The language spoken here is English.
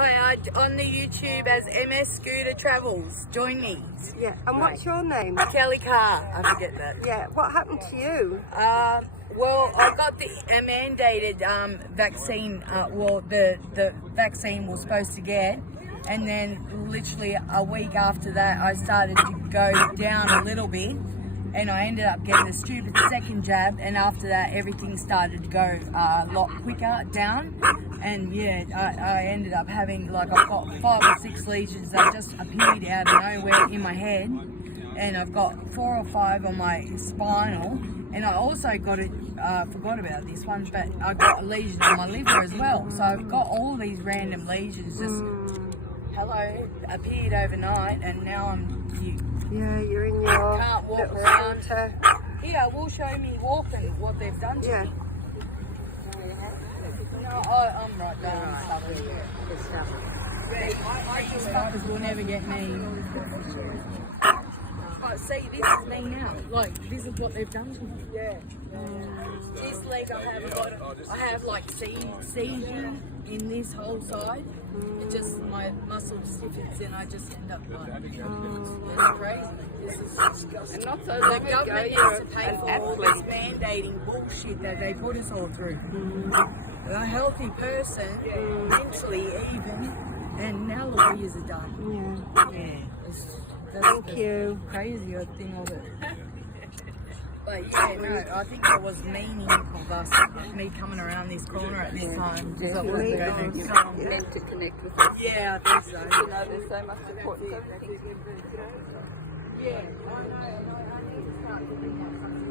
Hi, on the YouTube as MS Scooter Travels. Join me. Yeah, and what's your name? Kelly Carr. I forget that. Yeah, what happened to you? Well, I got the mandated vaccine. The vaccine was supposed to get, and then literally a week after that, I started to go down a little bit, and I ended up getting a stupid second jab. And after that, everything started to go a lot quicker down. And yeah, I ended up having, like, I've got 5 or 6 lesions that just appeared out of nowhere in my head, and I've got 4 or 5 on my spinal, and I also got it, forgot about this one, but I got a lesion on my liver as well. So I've got all these random lesions just, appeared overnight, and now I'm here. Yeah, you're in your Can't walk little around. scooter. Yeah, will show me walking what they've done to Yeah. me. No, I'm right down. I just fuckers will never get me. But see, this is me now. Like, this is what they've done to me. Yeah. This leg I have like seizure in this whole side. It just, my muscle stiffens and I just end up like, it's crazy. This is disgusting. And not so The long ago, government you're needs to pay an for all this athlete. mandating bullshit that they put us all through. A healthy person, mentally even, and now the lawyers are done. Yeah. That's Thank the you. crazier thing of it. But yeah, no, I think it was meaning of us, me coming around this corner at this time. Because I wasn't going to come. Meant to connect with us. Yeah, I think so. You know, there's so much support. So Yeah, I know, I need to start doing that.